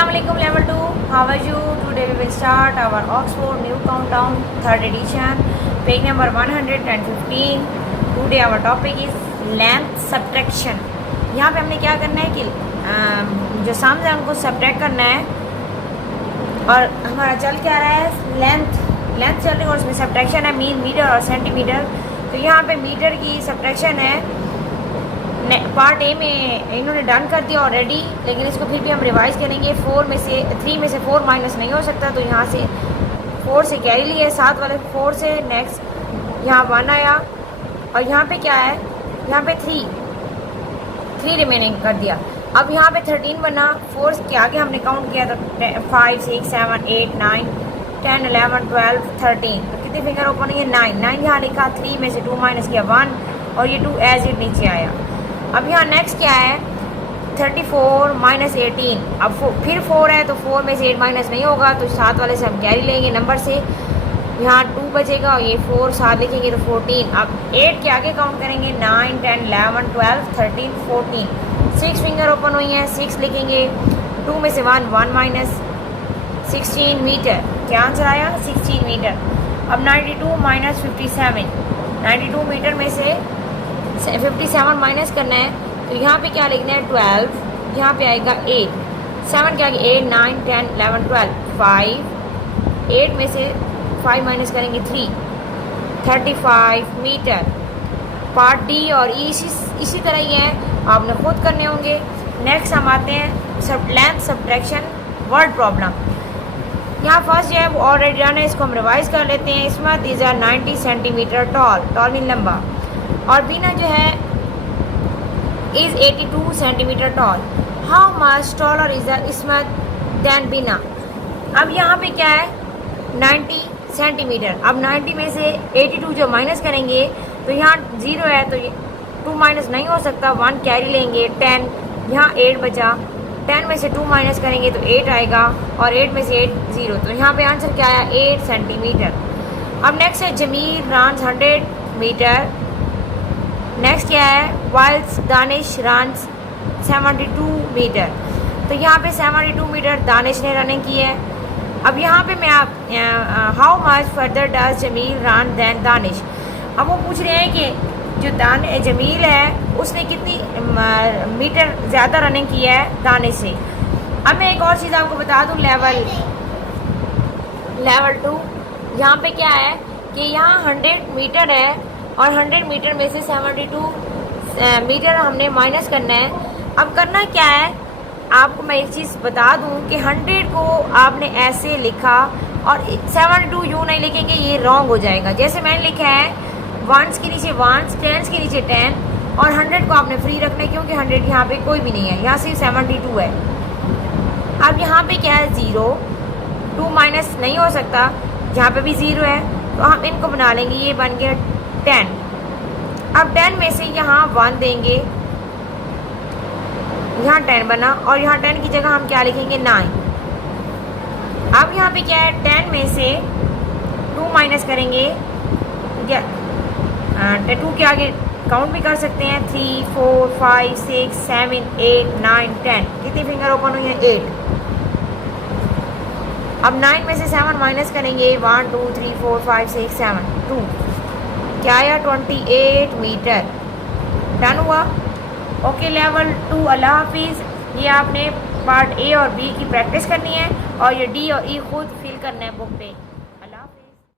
Assalamualaikum level 2, how are you? Today we will start our Oxford New Countdown 3rd edition, page number 115. Today our topic is length subtraction. यहाँ पे हमने क्या करना है कि जो सामने है उनको सब्ट्रैक्ट करना है और हमारा चल क्या रहा है लेंथ चल रही है और उसमें सब्ट्रैक्शन है मीटर और सेंटीमीटर। तो यहाँ पे मीटर की सब्ट्रैक्शन है पार्ट ए में इन्होंने डन कर दिया ऑलरेडी, लेकिन इसको फिर भी हम रिवाइज करेंगे। 3 में से 4 माइनस नहीं हो सकता, तो यहाँ से 4 से कैरी लिया, 7 वाले 4 से नेक्स्ट यहाँ 1 आया और यहाँ पे क्या है, यहाँ पे 3 रिमेनिंग कर दिया। अब यहाँ पे 13 बना, 4 के आगे हमने काउंट किया तो 5 6 7 8 9 10 11 12 13, तो कितने फिंगर ओपन है 9 यहाँ लिखा, 3 में से 2 माइनस किया 1 और ये 2 एज इट नीचे आया। अब यहाँ नेक्स्ट क्या है 34 माइनस 18, अब फिर 4 है तो 4 में से 8 माइनस नहीं होगा, तो 7 वाले से हम कैरी लेंगे नंबर से, यहाँ 2 बचेगा और ये 4 7 लिखेंगे तो 14। अब 8 के आगे काउंट करेंगे 9 10 11 12 13 14, 6 फिंगर ओपन हुई हैं, 6 लिखेंगे, 2 में से 1 माइनस 16 मीटर, क्या आंसर आया 16 मीटर। अब 92 माइनस 57, 92 मीटर में से 57 माइनस करना है, तो यहाँ पे क्या लिखना है 12, यहाँ पे आएगा 8, 7 के आगे 8 9 10 11 12 5, 8 में से 5 माइनस करेंगे 3, 35 मीटर। पार्ट डी और ई इसी तरह ही है, आपने खुद करने होंगे। नेक्स्ट हम आते हैं लेंथ सब्ट्रैक्शन वर्ड प्रॉब्लम। यहाँ फर्स्ट जो है वो ऑलरेडी डन है, इसको हम रिवाइज कर लेते हैं। इसमें these are 90 centimetre tall mean लंबा, और बीना जो है is 82 centimetre tall. How much taller is इसमें दैन बीना। अब यहाँ पे क्या है 90 सेंटीमीटर, अब 90 में से 82 जो माइनस करेंगे तो यहाँ 0 है तो 2 माइनस नहीं हो सकता, 1 कैरी लेंगे, 10 यहाँ 8 बचा, 10 में से 2 माइनस करेंगे तो 8 आएगा और 8 में से 8 0, तो यहाँ पे आंसर क्या आया 8 सेंटीमीटर। अब नेक्स्ट है जमील रन्स 100 मीटर। नेक्स्ट क्या है वाइल्स दानिश रन्स 72 मीटर, तो यहाँ पे 72 मीटर दानिश ने रनिंग की है। अब यहाँ पे मैं आप how much further does Jamil run than Danish. अब वो पूछ रहे हैं कि जो जमील है उसने कितनी मीटर ज़्यादा रनिंग की है दानिश से। अब मैं एक और चीज़ आपको बता दूँ, लेवल 2 यहाँ पे क्या है कि यहाँ 100 मीटर है और 100 मीटर में से 72 मीटर हमने माइनस करना है। अब करना क्या है, आपको मैं एक चीज़ बता दूं कि 100 को आपने ऐसे लिखा और 72 यूँ नहीं लिखेंगे, ये रॉन्ग हो जाएगा। जैसे मैंने लिखा है 1s के नीचे 1s, 10s के नीचे 10 और 100 को आपने फ्री रखना है, क्योंकि 100 यहाँ पे कोई भी नहीं है, यहाँ सिर्फ 72 है। अब यहाँ पे क्या है 0, 2 माइनस नहीं हो सकता, यहाँ पे भी 0 है, तो हम इनको बना लेंगे, ये बन गया 10। अब 10 में से यहाँ 1 देंगे, यहाँ 10 बना और यहाँ 10 की जगह हम क्या लिखेंगे 9। अब यहाँ पे क्या है 10 में से 2 माइनस करेंगे, 2 के आगे काउंट भी कर सकते हैं, 3 4 5 6 7 8 9 10, कितनी फिंगर ओपन हुई है 8। अब 9 में से 7 माइनस करेंगे, 1 2 3 4 5 6 7 2, क्या आया 28 मीटर। डन हुआ। ओके लेवल 2 अल्लाह हाफिज़। ये आपने पार्ट ए और बी की प्रैक्टिस करनी है और ये डी और ई खुद फिल करना है बुक पे।